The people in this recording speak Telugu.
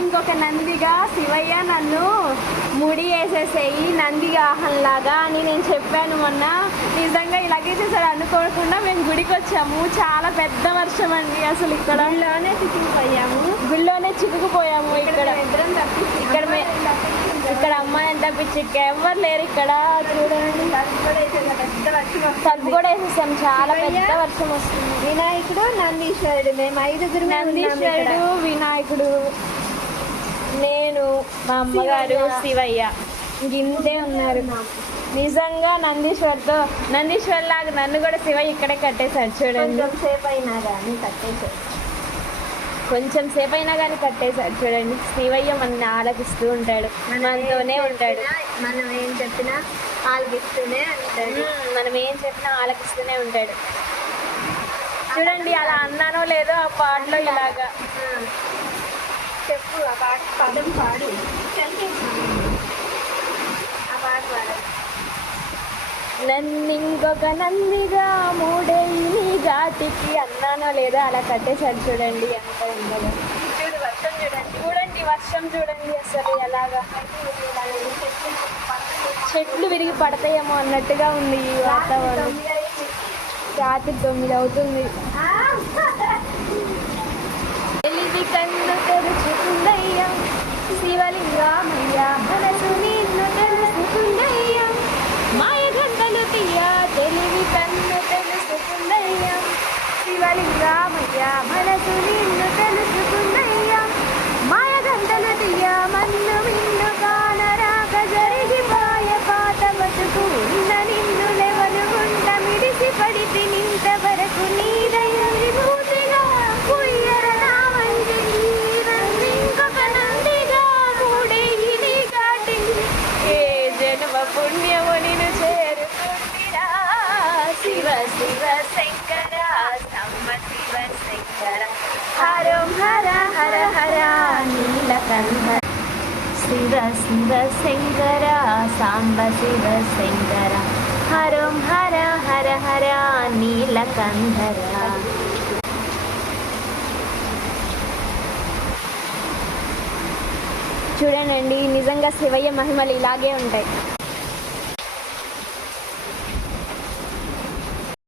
ఇంకొక నందిగా శివయ్య నన్ను ముడి వేసేసేయి నంది వాహనంలాగా అని నేను చెప్పాను మొన్న. నిజంగా ఇలాగే చేశాడు. అనుకోకుండా మేము గుడికి వచ్చాము. చాలా పెద్ద వర్షం అండి. అసలు ఇక్కడ గుళ్ళోనే చిక్కుకుపోయాము. ఇక్కడ అమ్మాయిని తప్పించి ఎవరు లేరు ఇక్కడ. చూడండి తప్పు కూడా వేసేసాం. చాలా పెద్ద వర్షం వస్తుంది. వినాయకుడు నందీశ్వరుడు, మేము 5 నందీశ్వరుడు, వినాయకుడు, నేను, మా అమ్మగారు, శివయ్య గింతే ఉన్నారు. నిజంగా నందీశ్వర్ లాగా నన్ను కూడా శివయ్య ఇక్కడే కట్టేశాడు. చూడండి కొంచెం సేపు అయినా కానీ కట్టేశాడు. చూడండి శివయ్య మనని ఆలకిస్తూ ఉంటాడు, మనతోనే ఉంటాడు. మనం ఏం చెప్పినా ఆలకిస్తూనే ఉంటాడు. చూడంండి అలా అన్నానో లేదో ఆ పాటలో ఇలాగా చెప్పు. ఆ పాట పదం పాడు. ఆ పాట పాడు. నన్నింకొక నందిగా మూడేయి ఘాటికి అన్నానో లేదో అలా కట్టేశాడు. చూడండి ఎంత ఉందో. చూడండి వర్షం చూడండి అసలు ఎలాగా. చెట్లు విరిగి పడతాయేమో అన్నట్టుగా ఉంది ఈ వాతావరణం. రాత్రి 9 అవుతుంది. తెలివి కన్ను తెరుచుకుందయ్యా శివలింగమయ్యా మనసు నిన్ను తెలుసుకుందయ్యా మాయ గంటలు తీయ తెలివి కన్ను తెలుసుకుందయ్యా శివలింగమయ్యా మనసు నిన్ను తెలుసుకుందయ్యా మాయ గంటలు తీయ మన్ను మిన్ను కానరాక జరిగిపోయే పాత బతుకు ఉన్న నిన్ను లెవలు గుంట మిడిసి పడితే నింత వరకు నీదయ విభూతిగా పుయ్యర నా వంటి ఇంకొక నందిగా మూడేయి నీ కాటింది ఏ జన్మ పుణ్యము నిన్ను చేరుకుందిరా శివ శివ శంకర సమ్మ శివ శంకర హరం హర హర హర నీలకంఠ శివ శివ శంకర సాంబ శివ శంకర హరం హర హర హర నీలకంఠర. చూడండి నిజంగా శివయ్య మహిమలు ఇలాగే ఉంటాయి.